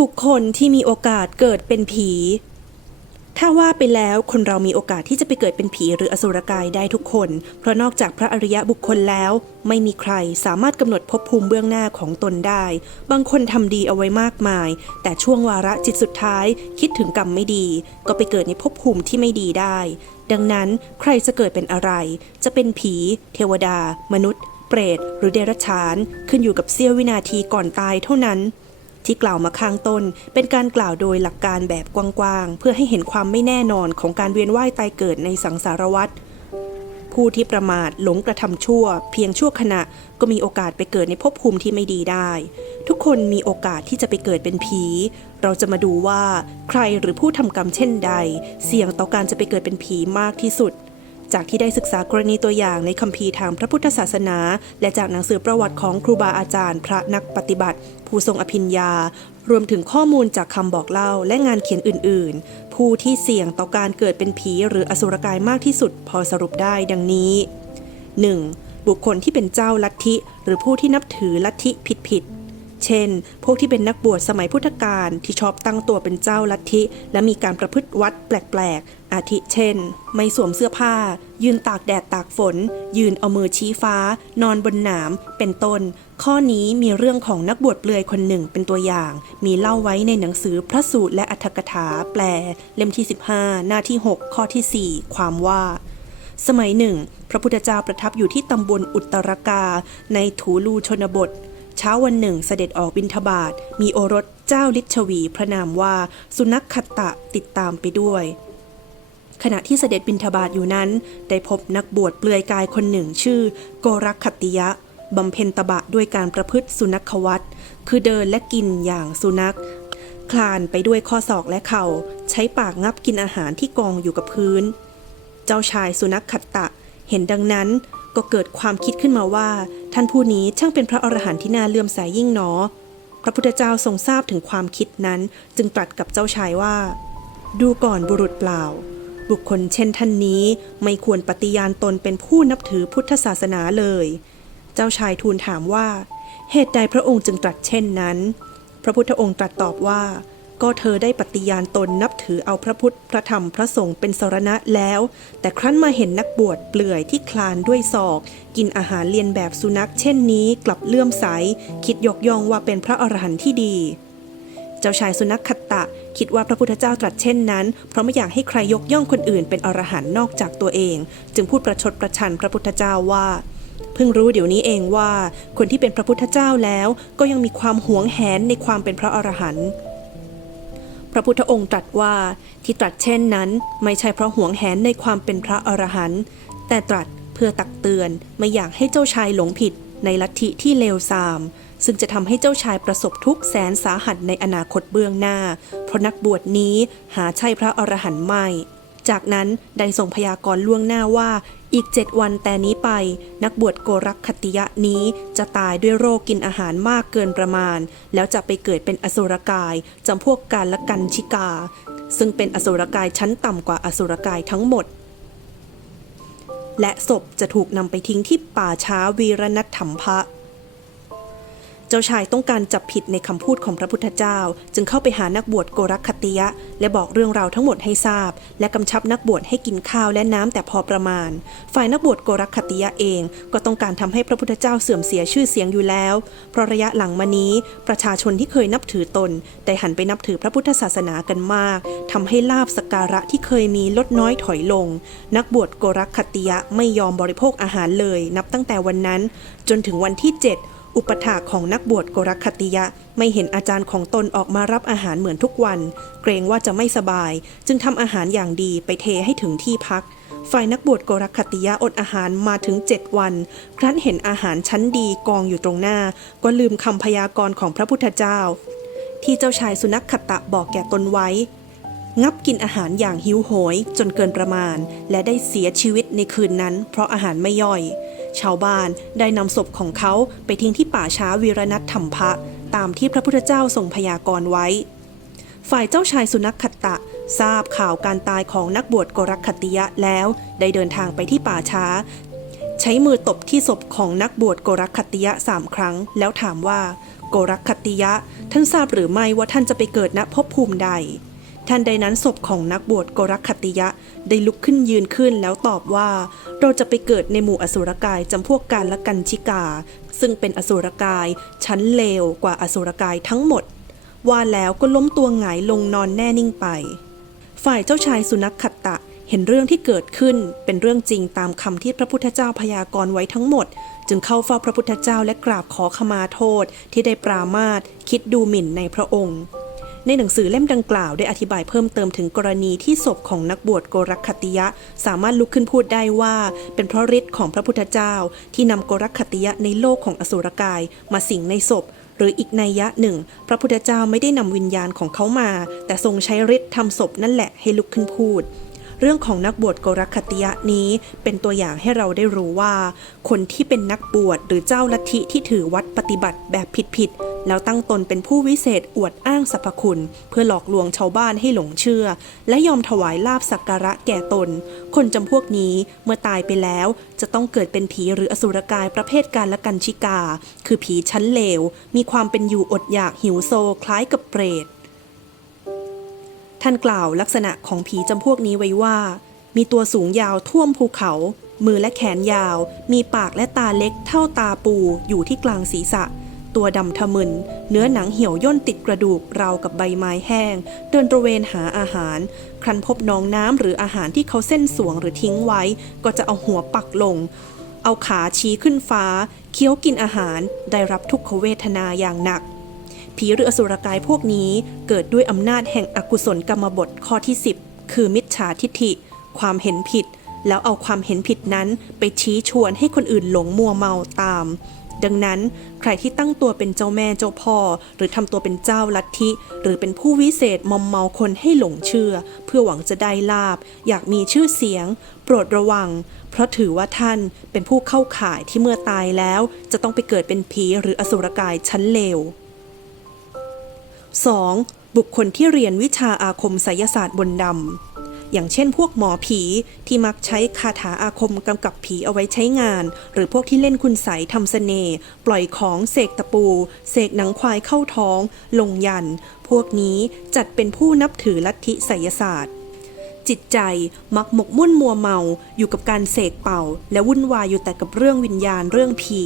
บุคคลที่มีโอกาสเกิดเป็นผี ถ้าว่าไปแล้วคนเรามีโอกาสที่จะไปเกิดเป็นผีหรืออสุรกายได้ทุกคน เพราะนอกจากพระอริยะบุคคลแล้ว ไม่มีใครสามารถกำหนดภพภูมิเบื้องหน้าของตนได้ บางคนทำดีเอาไว้มากมาย แต่ช่วงวาระจิตสุดท้าย คิดถึงกรรมไม่ดี ก็ไปเกิดในภพภูมิที่ไม่ดีได้ ดังนั้นใครจะเกิดเป็นอะไร จะเป็นผี เทวดา มนุษย์ เปรต หรือเดรัจฉาน ขึ้นอยู่กับเสี้ยววินาทีก่อนตายเท่านั้น ที่กล่าวมาข้างต้น เป็นการกล่าวโดยหลักการแบบกว้างๆ เพื่อให้เห็นความไม่แน่นอนของการเวียนว่ายตายเกิดในสังสารวัฏผู้ที่ประมาทหลงกระทำชั่ว เพียงชั่วขณะก็มีโอกาสไปเกิดในภพภูมิที่ไม่ดีได้ ทุกคนมีโอกาสที่จะไปเกิดเป็นผี เราจะมาดูว่า ใครหรือผู้ทำกรรมเช่นใด เสี่ยงต่อการจะไปเกิดเป็นผีมากที่สุด จากที่ได้ศึกษากรณีตัวอย่างในคัมภีร์ทางพระพุทธศาสนา และจากหนังสือประวัติของครูบาอาจารย์ พระนักปฏิบัติ ผู้ทรงอภิญญา รวมถึงข้อมูลจากคำบอกเล่าและงานเขียนอื่น ๆ ผู้ที่เสี่ยงต่อการเกิดเป็นผีหรืออสุรกายมากที่สุด พอสรุปได้ดังนี้ 1. บุคคลที่เป็นเจ้าลัทธิ หรือผู้ที่นับถือลัทธิผิด เช่น พวกที่เป็นนักบวชสมัยพุทธกาลที่ชอบตั้งตัวเป็นเจ้าลัทธิ และมีการประพฤติวัดแปลกๆ อาทิเช่น ไม่สวมเสื้อผ้า ยืนตากแดดตากฝน ยืนเอามือชี้ฟ้า นอนบนหนาม เป็นต้น ข้อนี้มีเรื่องของนักบวชเปลือยคนหนึ่งเป็นตัวอย่าง มีเล่าไว้ในหนังสือพระสูตรและอัตถกถาแปล เล่มที่ 15 หน้าที่ 6 ข้อทีสี่ 4 ความว่าสมัยหนึ่ง พระพุทธเจ้าประทับอยู่ที่ตำบลอุตรกา ในถูลูชนบท เช้าวันหนึ่งเสด็จออกบิณฑบาตมีโอรสเจ้าลิชวี พระนามว่าสุนัขขตะติดตามไปด้วย ขณะที่เสด็จบิณฑบาตอยู่นั้น ได้พบนักบวชเปลือยกายคนหนึ่งชื่อ โกรักขติยะบำเพ็ญตบะด้วยการประพฤติสุนัขวัตคือเดินและกินอย่างสุนัข คลานไปด้วยข้อศอกและเข่า ใช้ปากงับกินอาหารที่กองอยู่กับพื้น เจ้าชายสุนัขขัตตะเห็นดังนั้นก็เกิดความคิดขึ้นมาว่า ท่านผู้นี้ช่างเป็นพระอรหันต์ที่น่าเลื่อมใสยิ่งหนอ พระพุทธเจ้าทรงทราบถึงความคิดนั้น จึงตรัสกับเจ้าชายว่า ดูก่อนบุรุษเปล่า บุคคลเช่นท่านนี้ไม่ควรปฏิญาณตนเป็นผู้นับถือพุทธศาสนาเลย เจ้าชายทูลถามว่า เหตุใดพระองค์จึงตรัสเช่นนั้น พระพุทธองค์ตรัสตอบว่า ก็เธอได้ปฏิญาณตนนับถือเอาพระพุทธ พระธรรมพระสงฆ์เป็นสรณะแล้ว แต่ครั้นมาเห็นนักบวชเปลือยที่คลานด้วยศอก กินอาหารเลียนแบบสุนัข เช่นนี้กลับเลื่อมใส คิดยกย่องว่าเป็นพระอรหันต์ที่ดี เจ้าชายสุนัขขัตตะ คิดว่าพระพุทธเจ้าตรัสเช่นนั้น เพราะไม่อยากให้ใครยกย่องคนอื่นเป็นอรหันต์นอกจากตัวเอง จึงพูดประชดประชันพระพุทธเจ้าว่าเพิ่งรู้เดี๋ยวนี้เองว่าคนที่เป็นพระพุทธเจ้าแล้วก็ยังมีความหวงแหนในความเป็นพระอรหันต์ พระพุทธองค์ตรัสว่าที่ตรัสเช่นนั้นไม่ใช่เพราะหวงแหนในความเป็นพระอรหันต์แต่ตรัสเพื่อตักเตือนไม่อยากให้เจ้าชายหลงผิดในลัทธิที่เลวทราม ซึ่งจะทำให้เจ้าชายประสบทุกแสนสาหัสในอนาคตเบื้องหน้า เพราะนักบวชนี้หาใช่พระอรหันต์ไม่ จากนั้นได้ส่งพยากรณ์ล่วงหน้าว่าอีกเจ็ดวันแต่นี้ไป นักบวชโกรักขติยะนี้จะตายด้วยโรคกินอาหารมากเกินประมาณ แล้วจะไปเกิดเป็นอสุรกายจำพวกการละกันชิกา ซึ่งเป็นอสุรกายชั้นต่ำกว่าอสุรกายทั้งหมด และศพจะถูกนำไปทิ้งที่ป่าช้าวีรนัตถัมภะ จ้าชายต้องการจับผิดในคำพูดของพระพุทธเจ้า จึงเข้าไปหานักบวชโกรักขติยะ และบอกเรื่องราวทั้งหมดให้ทราบ และกำชับนักบวชให้กินข้าวและน้ำแต่พอประมาณ ฝ่ายนักบวชโกรักขติยะเอง ก็ต้องการทำให้พระพุทธเจ้าเสื่อมเสียชื่อเสียงอยู่แล้ว เพราะระยะหลังมานี้ ประชาชนที่เคยนับถือตนได้หันไปนับถือพระพุทธศาสนากันมากทำให้ลาบสการะที่เคยมีลดน้อยถอยลง นักบวชโกรักขติยะไม่ยอมบริโภคอาหารเลย นับตั้งแต่วันนั้น จนถึงวันที่ 7 อุปถากของนักบวชโกรักขติยะ ไม่เห็นอาจารย์ของตนออกมารับอาหารเหมือนทุกวัน เกรงว่าจะไม่สบาย จึงทำอาหารอย่างดีไปเทให้ถึงที่พัก ฝ่ายนักบวชโกรักขติยะอดอาหารมาถึงเจ็ดวัน ครั้นเห็นอาหารชั้นดีกองอยู่ตรงหน้า ก็ลืมคำพยากรณ์ของพระพุทธเจ้า ที่เจ้าชายสุนัขขตะบอกแก่ตนไว้ งับกินอาหารอย่างหิวโหยจนเกินประมาณ และได้เสียชีวิตในคืนนั้น เพราะอาหารไม่ย่อย ชาวบ้านได้นำศพของเขาไปทิ้งที่ป่าช้าวีรนัตถัมภะตามที่พระพุทธเจ้าทรงพยากรณ์ไว้ ฝ่ายเจ้าชายสุนัขขตะ ทราบข่าวการตายของนักบวชโกรักขติยะแล้ว ได้เดินทางไปที่ป่าช้า ใช้มือตบที่ศพของนักบวชโกรักขติยะสามครั้ง แล้วถามว่า โกรักขติยะ ท่านทราบหรือไม่ว่าท่านจะไปเกิดณภพภูมิใด ท่านใดนั้นศพของนักบวชโกรักขัติยะได้ลุกขึ้นยืนขึ้นแล้วตอบว่า เราจะไปเกิดในหมู่อสุรกายจำพวกการละกันชิกา ซึ่งเป็นอสุรกาย ชั้นเลวกว่าอสุรกายทั้งหมด ว่าแล้วก็ล้มตัวหงายลงนอนแน่นิ่งไป ฝ่ายเจ้าชายสุนัขขัตตะเห็นเรื่องที่เกิดขึ้นเป็นเรื่องจริงตามคำที่พระพุทธเจ้าพยากรณ์ไว้ทั้งหมด จึงเข้าเฝ้าพระพุทธเจ้าและกราบขอขมาโทษที่ได้ปรามาสคิดดูหมิ่นในพระองค์ ในหนังสือเล่มดังกล่าวได้อธิบายเพิ่มเติมถึงกรณีที่ศพของนักบวชโกรักขติยะ สามารถลุกขึ้นพูดได้ว่า เป็นเพราะฤทธิ์ของพระพุทธเจ้า ที่นำโกรักขติยะในโลกของอสุรกาย มาสิงในศพ หรืออีกนัยยะหนึ่ง พระพุทธเจ้าไม่ได้นำวิญญาณของเขามา แต่ทรงใช้ฤทธิ์ทำศพนั่นแหละให้ลุกขึ้นพูดเรื่องของนักบวชโกรักขติยะนี้เป็นตัวอย่างให้เราได้รู้ว่า คนที่เป็นนักบวชหรือเจ้าลัทธิที่ถือวัดปฏิบัติแบบผิดๆ แล้วตั้งตนเป็นผู้วิเศษอวดอ้างสรรพคุณ เพื่อหลอกลวงชาวบ้านให้หลงเชื่อ และยอมถวายลาบสักการะแก่ตน คนจำพวกนี้เมื่อตายไปแล้วจะต้องเกิดเป็นผีหรืออสุรกายประเภทการละกันชิกา คือผีชั้นเลว มีความเป็นอยู่อดอยากหิวโซคล้ายกับเปรตท่านกล่าวลักษณะของผีจำพวกนี้ไว้ว่า มีตัวสูงยาวท่วมภูเขา มือและแขนยาว มีปากและตาเล็กเท่าตาปูอยู่ที่กลางศีรษะ ตัวดำทะมึน เนื้อหนังเหี่ยวย่นติดกระดูกราวกับใบไม้แห้ง เดินตระเวนหาอาหาร ครั้นพบหนองน้ำหรืออาหารที่เขาเส้นสวงหรือทิ้งไว้ ก็จะเอาหัวปักลง เอาขาชี้ขึ้นฟ้า เคี้ยวกินอาหารได้รับทุกขเวทนาอย่างหนัก ผีหรืออสุรกายพวกนี้เกิดด้วยอำนาจแห่งอกุศลกรรมบทข้อที่ 10 คือมิจฉาทิฐิ ความเห็นผิดแล้วเอาความเห็นผิดนั้นไปชี้ชวนให้คนอื่นหลงมัวเมาตาม ดังนั้นใครที่ตั้งตัวเป็นเจ้าแม่เจ้าพ่อ หรือทำตัวเป็นเจ้าลัทธิ หรือเป็นผู้วิเศษมอมเมาคนให้หลงเชื่อ เพื่อหวังจะได้ลาบ อยากมีชื่อเสียง โปรดระวัง เพราะถือว่าท่านเป็นผู้เข้าข่ายที่เมื่อตายแล้ว จะต้องไปเกิดเป็นผีหรืออสุรกายชั้นเลว 2. บุคคลที่เรียนวิชาอาคมไสยศาสตร์บนดำ อย่างเช่นพวกหมอผีที่มักใช้คาถาอาคมกำกับผีเอาไว้ใช้งาน หรือพวกที่เล่นคุณไสทำเสน่ห์ปล่อยของเสกตะปู เสกหนังควายเข้าท้อง ลงยัน พวกนี้จัดเป็นผู้นับถือลัทธิไสยศาสตร์ จิตใจมักหมกมุ่นมัวเมาอยู่กับการเสกเป่า และวุ่นวายอยู่แต่กับเรื่องวิญญาณเรื่องผี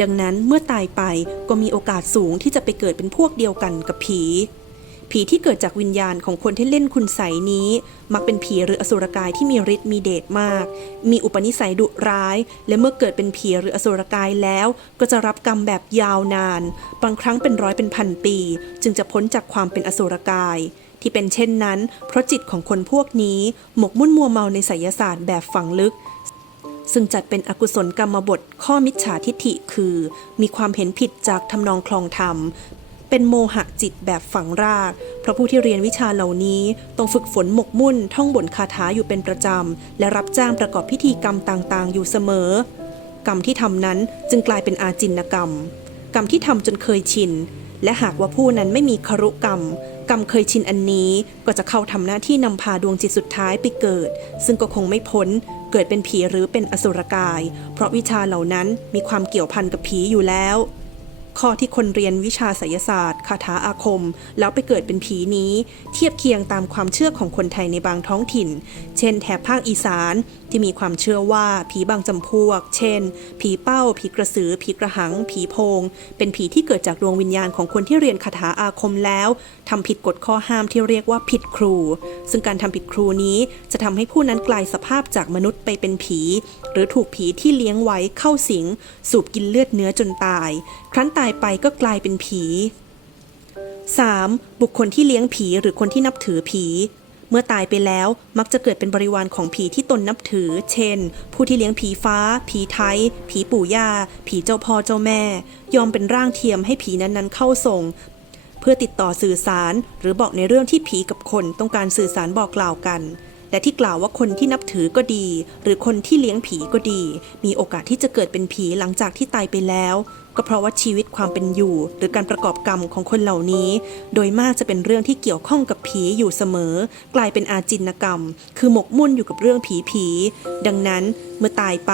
ดังนั้นเมื่อตายไปก็มีโอกาสสูงที่จะไปเกิดเป็นพวกเดียวกันกับผี ผีที่เกิดจากวิญญาณของคนที่เล่นคุณไสยนี้ มักเป็นผีหรืออสุรกายที่มีฤทธิ์มีเดชมาก มีอุปนิสัยดุร้าย และเมื่อเกิดเป็นผีหรืออสุรกายแล้ว ก็จะรับกรรมแบบยาวนาน บางครั้งเป็นร้อยเป็นพันปี จึงจะพ้นจากความเป็นอสุรกาย ที่เป็นเช่นนั้น เพราะจิตของคนพวกนี้หมกมุ่นมัวเมาในไสยศาสตร์แบบฝังลึกซึ่งจัดเป็นอกุศลกรรมบทข้อมิจฉาทิฐิคือ มีความเห็นผิดจากทำนองคลองธรรม เป็นโมหะจิตแบบฝังราก เพราะผู้ที่เรียนวิชาเหล่านี้ต้องฝึกฝนหมกมุ่นท่องบนคาถาอยู่เป็นประจำ และรับจ้างประกอบพิธีกรรมต่างๆ อยู่เสมอ กรรมที่ทำนั้นจึงกลายเป็นอาจินกรรม กรรมที่ทำจนเคยชิน และหากว่าผู้นั้นไม่มีคารุกรรม กรรมเคยชินอันนี้ก็จะเข้าทำหน้าที่นำพาดวงจิตสุดท้ายไปเกิด ซึ่งก็คงไม่พ้นเกิดเป็นผีหรือเป็นอสุรกาย เพราะวิชาเหล่านั้นมีความเกี่ยวพันกับผีอยู่แล้ว ข้อที่คนเรียนวิชาไสยศาสตร์คาถาอาคม แล้วไปเกิดเป็นผีนี้ เทียบเคียงตามความเชื่อของคนไทยในบางท้องถิ่น เช่นแถบภาคอีสานที่มีความเชื่อว่าผีบางจำพวก เช่น ผีเป้า ผีกระสือ ผีกระหัง ผีโพง เป็นผีที่เกิดจากดวงวิญญาณของคนที่เรียนคาถาอาคมแล้ว ทำผิดกฎข้อห้ามที่เรียกว่าผิดครู ซึ่งการทำผิดครูนี้จะทำให้ผู้นั้นกลายสภาพจากมนุษย์ไปเป็นผี หรือถูกผีที่เลี้ยงไว้เข้าสิง สูบกินเลือดเนื้อจนตาย ครั้นตายไปก็กลายเป็นผี 3. บุคคลที่เลี้ยงผีหรือคนที่นับถือผีเมื่อตายไปแล้วมักจะเกิดเป็นบริวารของผีที่ตนนับถือ เช่น ผู้ที่เลี้ยงผีฟ้า ผีไทย ผีปู่ย่า ผีเจ้าพ่อเจ้าแม่ ยอมเป็นร่างเทียมให้ผีนั้นๆเข้าทรง เพื่อติดต่อสื่อสาร หรือบอกในเรื่องที่ผีกับคนต้องการสื่อสารบอกกล่าวกันและที่กล่าวว่าคนที่นับถือก็ดี หรือคนที่เลี้ยงผีก็ดี มีโอกาสที่จะเกิดเป็นผีหลังจากที่ตายไปแล้ว ก็เพราะว่าชีวิตความเป็นอยู่ หรือการประกอบกรรมของคนเหล่านี้ โดยมากจะเป็นเรื่องที่เกี่ยวข้องกับผีอยู่เสมอ กลายเป็นอาจินกรรม คือหมกมุ่นอยู่กับเรื่องผีผีๆดังนั้นเมื่อตายไป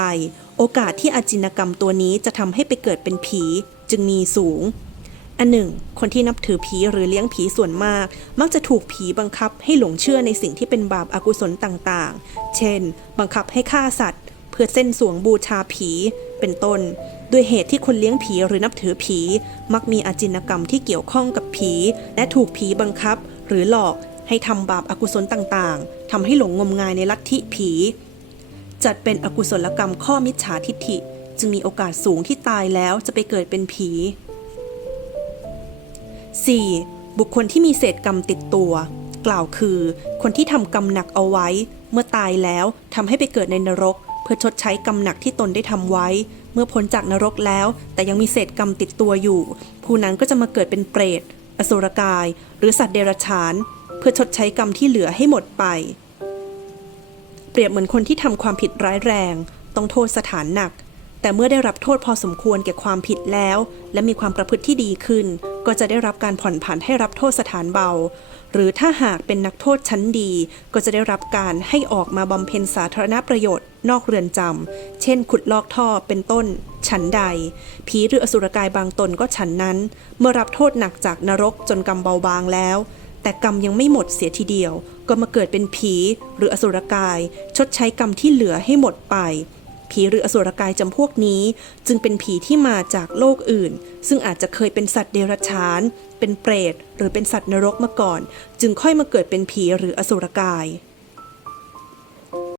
โอกาสที่อาจินกรรมตัวนี้จะทำให้ไปเกิดเป็นผี จึงมีสูง อันหนึ่ง คนที่นับถือผีหรือเลี้ยงผีส่วนมาก มักจะถูกผีบังคับให้หลงเชื่อในสิ่งที่เป็นบาปอากุศลต่างๆ เช่น บังคับให้ฆ่าสัตว์ เพื่อเส้นสวงบูชาผี เป็นต้น ด้วยเหตุที่คนเลี้ยงผีหรือนับถือผี มักมีอาจินกรรมที่เกี่ยวข้องกับผี และถูกผีบังคับ หรือหลอกให้ทำบาปอากุศลต่างๆ ทำให้หลงงมงายในลัทธิผี จัดเป็นอกุศลกรรมข้อมิจฉาทิฐิ จึงมีโอกาสสูงที่ตายแล้วจะไปเกิดเป็นผี 4. บุคคลที่มีเศษกรรมติดตัว กล่าวคือ คนที่ทำกรรมหนักเอาไว้ เมื่อตายแล้วทำให้ไปเกิดในนรก เพื่อชดใช้กรรมหนักที่ตนได้ทำไว้ เมื่อพ้นจากนรกแล้ว แต่ยังมีเศษกรรมติดตัวอยู่ ผู้นั้นก็จะมาเกิดเป็นเปรต อสุรกาย หรือสัตว์เดรัจฉาน เพื่อชดใช้กรรมที่เหลือให้หมดไป เปรียบเหมือนคนที่ทำความผิดร้ายแรง ต้องโทษสถานหนักแต่เมื่อได้รับโทษพอสมควรแก่ความผิดแล้ว และมีความประพฤติที่ดีขึ้น ก็จะได้รับการผ่อนผันให้รับโทษสถานเบา หรือถ้าหากเป็นนักโทษชั้นดี ก็จะได้รับการให้ออกมาบำเพ็ญสาธารณประโยชน์นอกเรือนจำ เช่น ขุดลอกท่อเป็นต้นฉันใด ผีหรืออสุรกายบางตนก็ฉันนั้น เมื่อรับโทษหนักจากนรกจนกรรมเบาบางแล้ว แต่กรรมยังไม่หมดเสียทีเดียว ก็มาเกิดเป็นผีหรืออสุรกาย ชดใช้กรรมที่เหลือให้หมดไป ผีหรืออสุรกายจำพวกนี้ จึงเป็นผีที่มาจากโลกอื่น ซึ่งอาจจะเคยเป็นสัตว์เดรัจฉาน เป็นเปรต หรือเป็นสัตว์นรกมาก่อน จึงค่อยมาเกิดเป็นผีหรืออสุรกาย